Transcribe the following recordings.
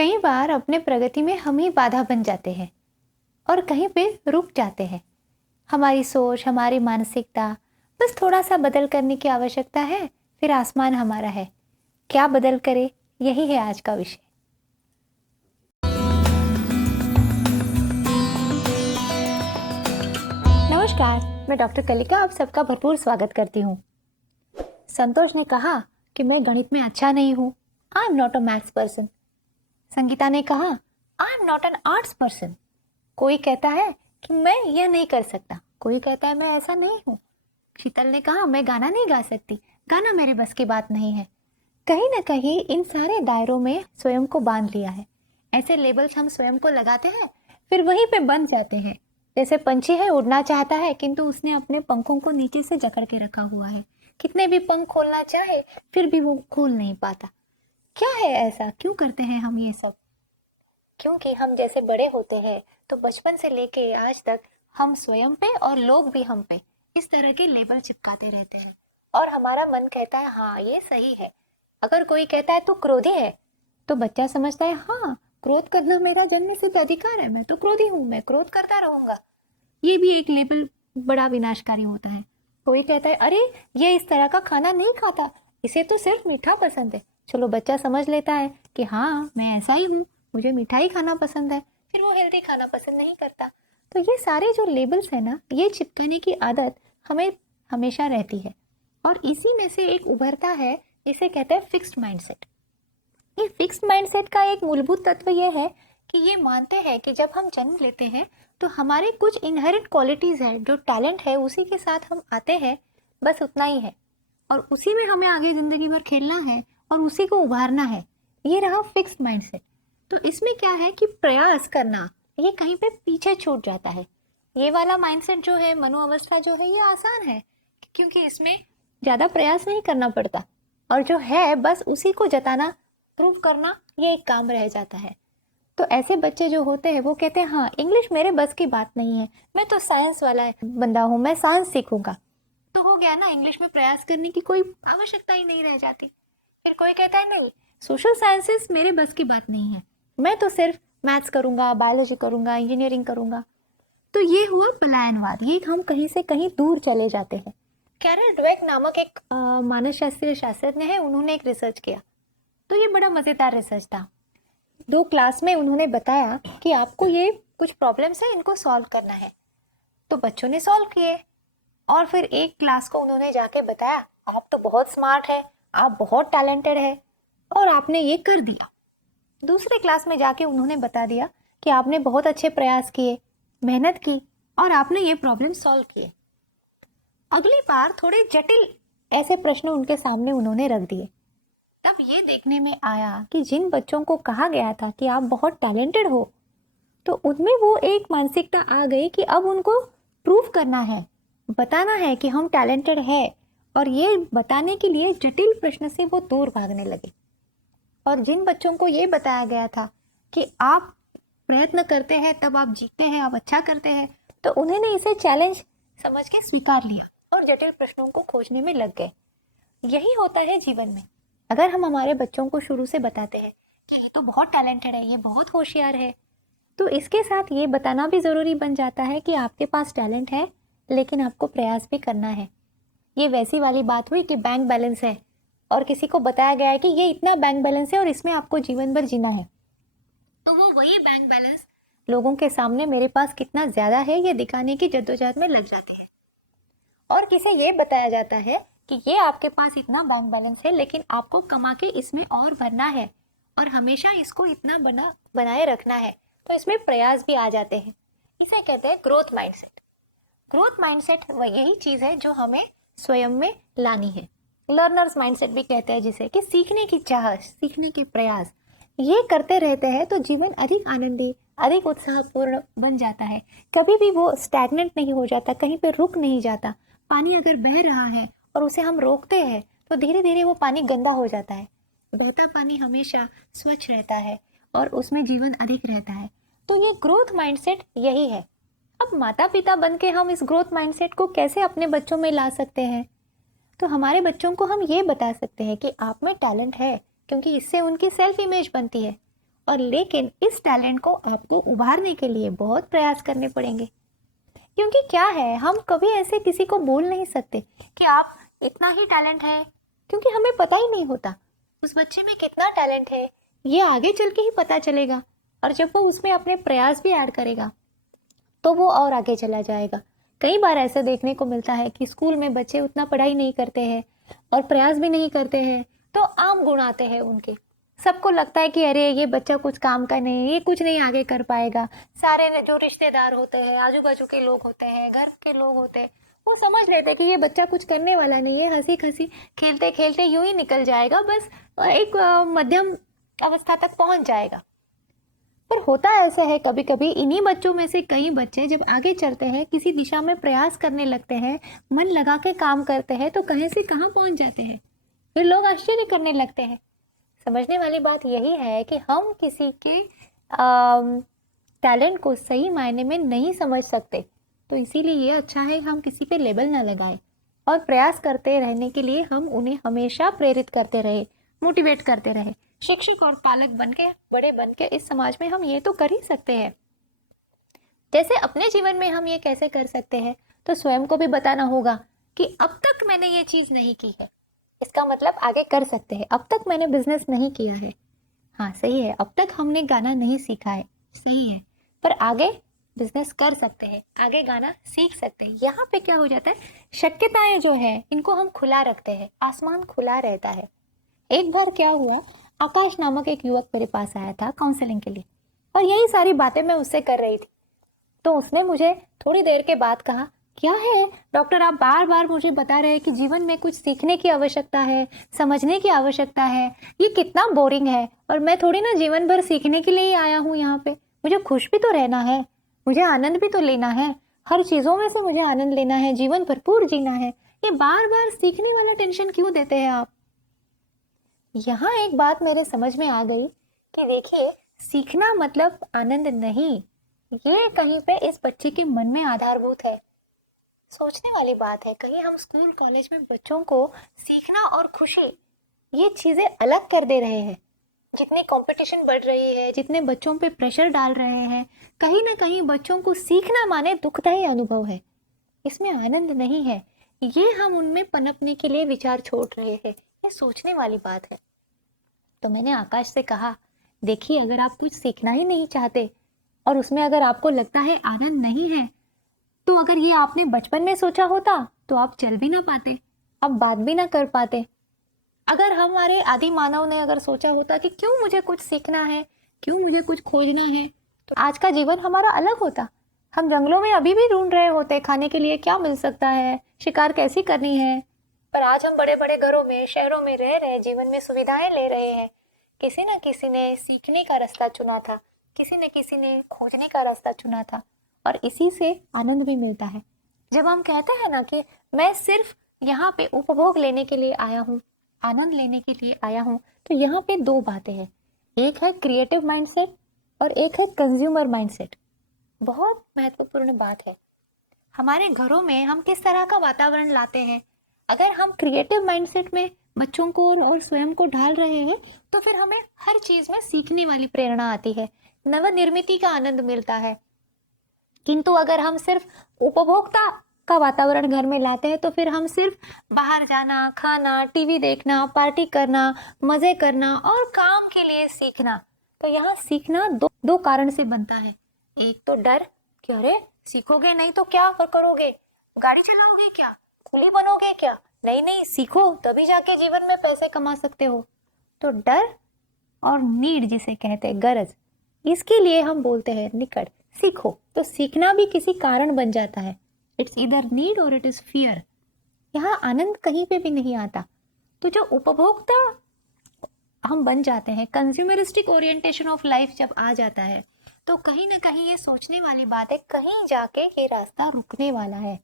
कई बार अपने प्रगति में हम ही बाधा बन जाते हैं और कहीं पे रुक जाते हैं। हमारी सोच, हमारी मानसिकता, बस थोड़ा सा बदल करने की आवश्यकता है, फिर आसमान हमारा है। क्या बदल करे, यही है आज का विषय। नमस्कार, मैं डॉक्टर कलिका आप सबका भरपूर स्वागत करती हूँ। संतोष ने कहा कि मैं गणित में अच्छा नहीं हूँ, I am not a maths person. Sangeeta ने कहा I am not an arts person. कोई कहता है कि मैं यह नहीं कर सकता, कोई कहता है मैं ऐसा नहीं हूँ। शीतल ने कहा मैं गाना नहीं गा सकती, गाना मेरे बस की बात नहीं है। कहीं ना कहीं इन सारे दायरों में स्वयं को बांध लिया है। ऐसे लेबल्स हम स्वयं को लगाते हैं, फिर वहीं पे बंध जाते हैं। जैसे पंछी है, उड़ना चाहता है किंतु उसने अपने पंखों को नीचे से जकड़ के रखा हुआ है। कितने भी पंख खोलना चाहे फिर भी वो खोल नहीं पाता। क्या है ऐसा, क्यों करते हैं हम ये सब? क्योंकि हम जैसे बड़े होते हैं तो बचपन से लेके आज तक हम स्वयं पे और लोग भी हम पे इस तरह के लेबल चिपकाते रहते हैं और हमारा मन कहता है हाँ ये सही है। अगर कोई कहता है तू क्रोधी है तो बच्चा समझता है हाँ, क्रोध करना मेरा जन्मसिद्ध अधिकार है, मैं तो क्रोधी हूँ, मैं क्रोध करता रहूंगा। ये भी एक लेबल बड़ा विनाशकारी होता है। कोई कहता है अरे ये इस तरह का खाना नहीं खाता, इसे तो सिर्फ मीठा पसंद है। चलो बच्चा समझ लेता है कि हाँ मैं ऐसा ही हूँ, मुझे मिठाई खाना पसंद है, फिर वो हेल्दी खाना पसंद नहीं करता। तो ये सारे जो लेबल्स है ना, ये चिपकाने की आदत हमें हमेशा रहती है और इसी में से एक उभरता है, इसे कहते हैं फिक्स्ड माइंडसेट। ये फिक्स्ड माइंडसेट का एक मूलभूत तत्व ये है कि ये मानते हैं कि जब हम जन्म लेते हैं तो हमारे कुछ इनहेरेंट क्वालिटीज़ है, जो टैलेंट है उसी के साथ हम आते हैं, बस उतना ही है और उसी में हमें आगे ज़िंदगी भर खेलना है और उसी को उभारना है। ये रहा फिक्स्ड माइंडसेट। तो इसमें क्या है कि प्रयास करना ये कहीं पे पीछे छूट जाता है। ये वाला माइंडसेट जो है, मनोअवस्था जो है, ये आसान है क्योंकि इसमें ज़्यादा प्रयास नहीं करना पड़ता और जो है बस उसी को जताना, प्रूव करना, ये एक काम रह जाता है। तो ऐसे बच्चे जो होते हैं वो कहते हैं हाँ इंग्लिश मेरे बस की बात नहीं है, मैं तो साइंस वाला बंदा हूँ, मैं साइंस सीखूंगा। तो हो गया ना, इंग्लिश में प्रयास करने की कोई आवश्यकता ही नहीं रह जाती। फिर कोई कहता है नहीं, सोशल साइंसेस मेरे बस की बात नहीं है, मैं तो सिर्फ मैथ्स करूंगा, बायोलॉजी करूंगा, इंजीनियरिंग करूंगा। तो ये हुआ पलायनवाद, ये हम कहीं से कहीं दूर चले जाते हैं। कैरल ड्वेक नामक एक मानसशास्त्रीय शास्त्रज्ञ है, उन्होंने एक रिसर्च किया। तो ये बड़ा मज़ेदार रिसर्च था। 2 क्लास में उन्होंने बताया कि आपको ये कुछ प्रॉब्लम्स है, इनको सॉल्व करना है। तो बच्चों ने सॉल्व किए और फिर एक क्लास को उन्होंने जाके बताया आप तो बहुत स्मार्ट है, आप बहुत टैलेंटेड है और आपने ये कर दिया। दूसरे क्लास में जाके उन्होंने बता दिया कि आपने बहुत अच्छे प्रयास किए, मेहनत की और आपने ये प्रॉब्लम सॉल्व किए। अगली बार थोड़े जटिल ऐसे प्रश्न उनके सामने उन्होंने रख दिए। तब ये देखने में आया कि जिन बच्चों को कहा गया था कि आप बहुत टैलेंटेड हो, तो उनमें वो एक मानसिकता आ गई कि अब उनको प्रूव करना है, बताना है कि हम टैलेंटेड है और ये बताने के लिए जटिल प्रश्न से वो दूर भागने लगे। और जिन बच्चों को ये बताया गया था कि आप प्रयत्न करते हैं तब आप जीतते हैं, आप अच्छा करते हैं, तो उन्होंने इसे चैलेंज समझ के स्वीकार लिया और जटिल प्रश्नों को खोजने में लग गए। यही होता है जीवन में। अगर हम हमारे बच्चों को शुरू से बताते हैं कि ये तो बहुत टैलेंटेड है, ये बहुत होशियार है, तो इसके साथ ये बताना भी ज़रूरी बन जाता है कि आपके पास टैलेंट है लेकिन आपको प्रयास भी करना है। ये वैसी वाली बात हुई कि बैंक बैलेंस है और किसी को बताया गया है कि ये इतना बैंक बैलेंस है और इसमें आपको जीवन भर जीना है, तो वो वही बैंक बैलेंस लोगों के सामने मेरे पास कितना ज़्यादा है ये दिखाने की जद्दोजहद में लग जाते हैं। और किसे ये बताया जाता है कि ये आपके पास इतना बैंक बैलेंस है लेकिन आपको कमा के इसमें और भरना है और हमेशा इसको इतना बनाए रखना है, तो इसमें प्रयास भी आ जाते हैं। इसे कहते हैं ग्रोथ माइंडसेट। ग्रोथ माइंडसेट वह यही चीज़ है जो हमें स्वयं में लानी है। लर्नर्स माइंडसेट भी कहते हैं जिसे, कि सीखने की चाह, सीखने के प्रयास ये करते रहते हैं तो जीवन अधिक आनंदी, अधिक उत्साहपूर्ण बन जाता है। कभी भी वो स्टैग्नेंट नहीं हो जाता, कहीं पे रुक नहीं जाता। पानी अगर बह रहा है और उसे हम रोकते हैं तो धीरे धीरे वो पानी गंदा हो जाता है। बहता पानी हमेशा स्वच्छ रहता है और उसमें जीवन अधिक रहता है। तो ये ग्रोथ माइंडसेट यही है। अब माता पिता बन के हम इस ग्रोथ माइंडसेट को कैसे अपने बच्चों में ला सकते हैं? तो हमारे बच्चों को हम ये बता सकते हैं कि आप में टैलेंट है, क्योंकि इससे उनकी सेल्फ इमेज बनती है। और लेकिन इस टैलेंट को आपको उभारने के लिए बहुत प्रयास करने पड़ेंगे। क्योंकि क्या है, हम कभी ऐसे किसी को बोल नहीं सकते कि आप इतना ही टैलेंट है, क्योंकि हमें पता ही नहीं होता उस बच्चे में कितना टैलेंट है। ये आगे चल के ही पता चलेगा, और जब वो उसमें अपने प्रयास भी ऐड करेगा तो वो और आगे चला जाएगा। कई बार ऐसा देखने को मिलता है कि स्कूल में बच्चे उतना पढ़ाई नहीं करते हैं और प्रयास भी नहीं करते हैं, तो आम गुण आते हैं उनके। सबको लगता है कि अरे ये बच्चा कुछ काम का नहीं है, ये कुछ नहीं आगे कर पाएगा। सारे जो रिश्तेदार होते हैं, आजू बाजू के लोग होते हैं, घर के लोग होते हैं, वो समझ लेते हैं कि ये बच्चा कुछ करने वाला नहीं है, हंसी खसी खेलते खेलते यूं ही निकल जाएगा, बस एक मध्यम अवस्था तक पहुंच जाएगा। पर होता ऐसा है, कभी कभी इन्हीं बच्चों में से कई बच्चे जब आगे चलते हैं, किसी दिशा में प्रयास करने लगते हैं, मन लगा के काम करते हैं, तो कहीं से कहाँ पहुंच जाते हैं। फिर लोग आश्चर्य करने लगते हैं। समझने वाली बात यही है कि हम किसी के टैलेंट को सही मायने में नहीं समझ सकते, तो इसीलिए ये अच्छा है हम किसी पे लेबल ना लगाएं और प्रयास करते रहने के लिए हम उन्हें हमेशा प्रेरित करते रहे, मोटिवेट करते रहे। शिक्षक और पालक बन के, बड़े बन के इस समाज में हम ये तो कर ही सकते हैं। जैसे अपने जीवन में हम ये कैसे कर सकते हैं, तो स्वयं को भी बताना होगा कि अब तक मैंने ये चीज़ नहीं की है, इसका मतलब आगे कर सकते हैं। अब तक मैंने बिजनेस नहीं किया है, हाँ सही है। अब तक हमने गाना नहीं सीखा है, सही है, पर आगे बिजनेस कर सकते हैं, आगे गाना सीख सकते हैं। यहाँ पे क्या हो जाता है, शक्यताएं जो है इनको हम खुला रखते हैं, आसमान खुला रहता है। एक बार क्या हुआ, आकाश नामक एक युवक मेरे पास आया था काउंसलिंग के लिए, और यही सारी बातें मैं उससे कर रही थी। तो उसने मुझे थोड़ी देर के बाद कहा, क्या है डॉक्टर, आप बार बार मुझे बता रहे हैं कि जीवन में कुछ सीखने की आवश्यकता है, समझने की आवश्यकता है, ये कितना बोरिंग है, और मैं थोड़ी ना जीवन भर सीखने के लिए ही आया हूँ यहाँ पे। मुझे खुश भी तो रहना है, मुझे आनंद भी तो लेना है, हर चीज़ों में से मुझे आनंद लेना है, जीवन भरपूर जीना है। ये बार बार सीखने वाला टेंशन क्यों देते हैं आप। यहाँ एक बात मेरे समझ में आ गई कि देखिए, सीखना मतलब आनंद नहीं, ये कहीं पे इस बच्चे के मन में आधारभूत है। सोचने वाली बात है, कहीं हम स्कूल कॉलेज में बच्चों को सीखना और खुशी ये चीजें अलग कर दे रहे हैं। जितनी कंपटीशन बढ़ रही है, जितने बच्चों पे प्रेशर डाल रहे हैं, कहीं ना कहीं बच्चों को सीखना माने दुखदायी अनुभव है, इसमें आनंद नहीं है। ये हम उनमें पनपने के लिए विचार छोड़ रहे हैं, ये सोचने वाली बात है। तो मैंने आकाश से कहा, देखिए अगर आप कुछ सीखना ही नहीं चाहते और उसमें अगर आपको लगता है आनंद नहीं है, तो अगर ये आपने बचपन में सोचा होता तो आप चल भी ना पाते, अब बात भी ना कर पाते। अगर हमारे आदि मानव ने अगर सोचा होता कि क्यों मुझे कुछ सीखना है, क्यों मुझे कुछ खोजना है, तो आज का जीवन हमारा अलग होता। हम जंगलों में अभी भी ढूंढ रहे होते खाने के लिए क्या मिल सकता है, शिकार कैसी करनी है। पर आज हम बड़े बड़े घरों में, शहरों में रह रहे, जीवन में सुविधाएं ले रहे हैं। किसी न किसी ने सीखने का रास्ता चुना था, किसी न किसी ने खोजने का रास्ता चुना था, और इसी से आनंद भी मिलता है। जब हम कहते हैं ना कि मैं सिर्फ यहाँ पे उपभोग लेने के लिए आया हूँ, आनंद लेने के लिए आया हूँ, तो यहाँ पे दो बातें हैं। एक है क्रिएटिव माइंडसेट और एक है कंज्यूमर माइंडसेट। बहुत महत्वपूर्ण बात है। हमारे घरों में हम किस तरह का वातावरण लाते हैं। अगर हम क्रिएटिव माइंडसेट में बच्चों को और स्वयं को ढाल रहे हैं, तो फिर हमें हर चीज में सीखने वाली प्रेरणा आती है, नवनिर्मिति का आनंद मिलता है। किंतु अगर हम सिर्फ उपभोक्ता का वातावरण घर में लाते हैं, तो फिर हम सिर्फ बाहर जाना, खाना, टीवी देखना, पार्टी करना, मजे करना और काम के लिए सीखना। तो यहाँ सीखना दो कारण से बनता है। एक तो डर कि अरे सीखोगे नहीं तो क्या करोगे, गाड़ी चलाओगे क्या, कुली बनोगे क्या, नहीं नहीं सीखो तभी जाके जीवन में पैसे कमा सकते हो। तो डर और नीड जिसे कहते हैं गरज, इसके लिए हम बोलते हैं निकट, सीखो। तो सीखना भी किसी कारण बन जाता है। इट्स ईदर नीड और इट इज फियर। यहाँ आनंद कहीं पे भी नहीं आता। तो जो उपभोक्ता हम बन जाते हैं, कंज्यूमरिस्टिक ओरिएंटेशन ऑफ लाइफ जब आ जाता है, तो कहीं ना कहीं ये सोचने वाली बात है, कहीं जाके ये रास्ता रुकने वाला है।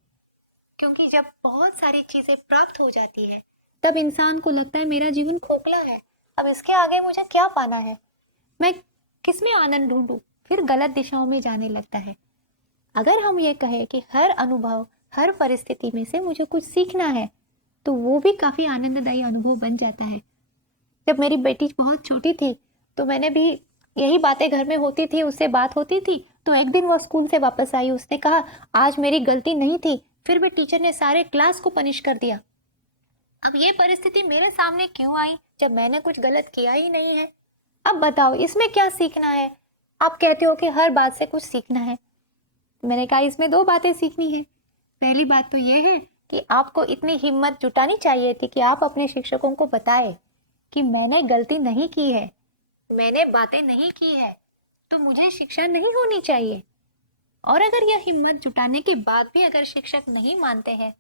क्योंकि जब बहुत सारी चीजें प्राप्त हो जाती है, तब इंसान को लगता है मेरा जीवन खोखला है, अब इसके आगे मुझे क्या पाना है, मैं किसमें आनंद ढूंढूं, फिर गलत दिशाओं में जाने लगता है। अगर हम ये कहें कि हर अनुभव, हर परिस्थिति में से मुझे कुछ सीखना है, तो वो भी काफी आनंददायी अनुभव बन जाता है। जब मेरी बेटी बहुत छोटी थी, तो मैंने भी यही बातें घर में होती थी, उससे बात होती थी। तो एक दिन वो स्कूल से वापस आई, उसने कहा आज मेरी गलती नहीं थी, फिर भी टीचर ने सारे क्लास को पनिश कर दिया। अब ये परिस्थिति मेरे सामने क्यों आई जब मैंने कुछ गलत किया ही नहीं है? अब बताओ इसमें क्या सीखना है? आप कहते हो कि हर बात से कुछ सीखना है। मैंने कहा इसमें दो बातें सीखनी है। पहली बात तो ये है कि आपको इतनी हिम्मत जुटानी चाहिए थी कि आप अपने शिक्षकों को बताएं कि मैंने गलती नहीं की है, मैंने बातें नहीं की है, तो मुझे शिक्षा नहीं होनी चाहिए। और अगर यह हिम्मत जुटाने के बाद भी अगर शिक्षक नहीं मानते हैं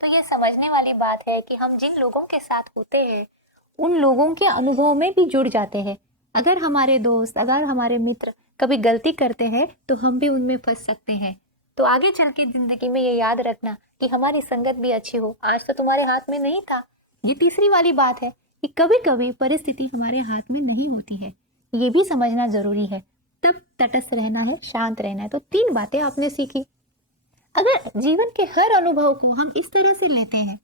तो ये समझने वाली बात है कि हम जिन लोगों के साथ होते हैं उन लोगों के अनुभव में भी जुड़ जाते हैं। अगर हमारे दोस्त, अगर हमारे मित्र कभी गलती करते हैं तो हम भी उनमें फंस सकते हैं। तो आगे चल के जिंदगी में ये याद रखना कि हमारी संगत भी अच्छी हो। आज तो तुम्हारे हाथ में नहीं था। ये तीसरी वाली बात है कि कभी कभी परिस्थिति हमारे हाथ में नहीं होती है, ये भी समझना जरूरी है। तब तटस्थ रहना है, शांत रहना है। तो तीन बातें आपने सीखी। अगर जीवन के हर अनुभव को हम इस तरह से लेते हैं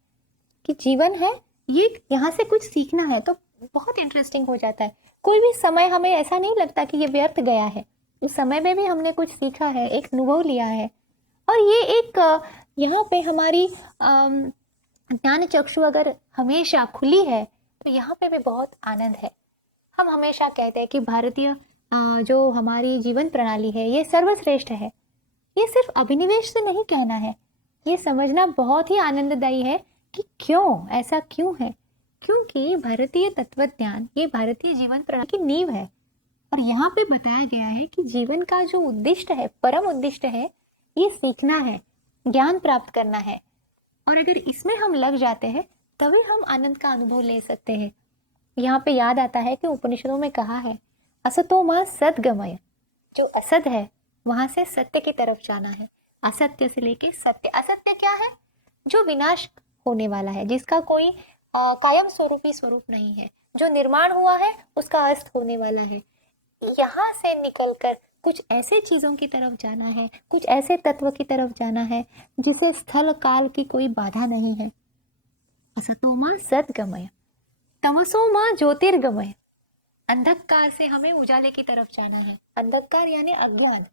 कि जीवन है, ये यहाँ से कुछ सीखना है, तो बहुत इंटरेस्टिंग हो जाता है। कोई भी समय हमें ऐसा नहीं लगता कि ये व्यर्थ गया है। उस समय में भी हमने कुछ सीखा है, एक अनुभव लिया है। और ये एक यहाँ पे हमारी ज्ञान चक्षु अगर हमेशा खुली है तो यहाँ पे भी बहुत आनंद है। हम हमेशा कहते हैं कि भारतीय जो हमारी जीवन प्रणाली है ये सर्वश्रेष्ठ है। ये सिर्फ अभिनिवेश से नहीं कहना है, ये समझना बहुत ही आनंददायी है कि क्यों ऐसा क्यों है। क्योंकि भारतीय तत्वज्ञान ये भारतीय जीवन प्रणाली की नींव है। और यहाँ पे बताया गया है कि जीवन का जो उद्देश्य है, परम उद्देश्य है, ये सीखना है, ज्ञान प्राप्त करना है। और अगर इसमें हम लग जाते हैं तभी हम आनंद का अनुभव ले सकते हैं। यहाँ पे याद आता है कि उपनिषदों में कहा है असतो मां सद्गमय। जो असत है वहां से सत्य की तरफ जाना है, असत्य से लेके सत्य। असत्य क्या है? जो विनाश होने वाला है, जिसका कोई कायम स्वरूपी स्वरूप नहीं है, जो निर्माण हुआ है उसका अस्त होने वाला है। यहाँ से निकलकर कुछ ऐसे चीजों की तरफ जाना है, कुछ ऐसे तत्व की तरफ जाना है जिसे स्थल काल की कोई बाधा नहीं है। असतो मां सद्गमय, तमसो मां ज्योतिर्गमय। अंधकार से हमें उजाले की तरफ जाना है। अंधकार यानी अज्ञान।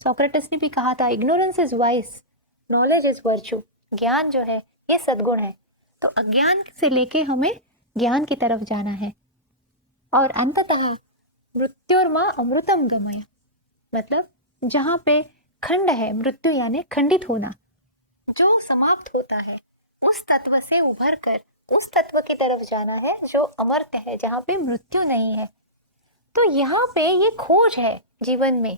सोक्रेटिस ने भी कहा था ignorance is vice, knowledge is virtue. ज्ञान जो है ये सद्गुण है। तो अज्ञान से लेके हमें ज्ञान की तरफ जाना है। और अंततः मृत्युर्मा अमृतम गमय, मतलब जहाँ पे खंड है, मृत्यु यानी खंडित होना, जो समाप्त होता है उस तत्व से उभर कर उस तत्व की तरफ जाना है जो अमर्त्य है, जहाँ पे मृत्यु नहीं है। तो यहाँ पे ये खोज है जीवन में।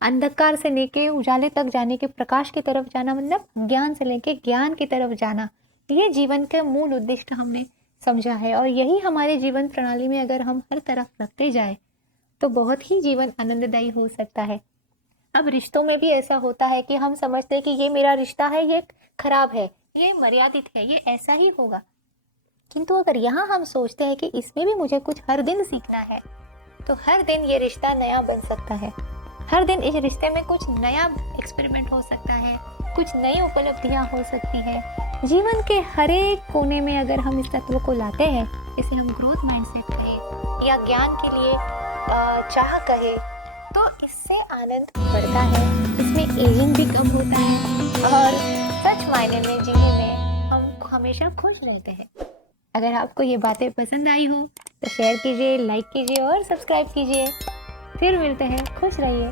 अंधकार से लेके उजाले तक जाने के, प्रकाश की तरफ जाना, मतलब ज्ञान से लेके ज्ञान की तरफ जाना, ये जीवन का मूल उद्देश्य हमने समझा है। और यही हमारे जीवन प्रणाली में अगर हम हर तरफ रखते जाए तो बहुत ही जीवन आनंददायी हो सकता है। अब रिश्तों में भी ऐसा होता है कि हम समझते हैं कि ये मेरा रिश्ता है, ये खराब है, ये मर्यादित है, ये ऐसा ही होगा। किंतु अगर यहाँ हम सोचते हैं कि इसमें भी मुझे कुछ हर दिन सीखना है, तो हर दिन ये रिश्ता नया बन सकता है। हर दिन इस रिश्ते में कुछ नया एक्सपेरिमेंट हो सकता है, कुछ नई उपलब्धियां हो सकती हैं। जीवन के हर एक कोने में अगर हम इस तत्व को लाते हैं, इसे हम ग्रोथ माइंडसेट कहें या ज्ञान के लिए चाह कहे, तो इससे आनंद बढ़ता है, इसमें एजिंग भी कम होता है और सच मायने में जीने में हम हमेशा खुश रहते हैं। अगर आपको ये बातें पसंद आई हो तो शेयर कीजिए, लाइक कीजिए और सब्सक्राइब कीजिए। फिर मिलते हैं, खुश रहिए।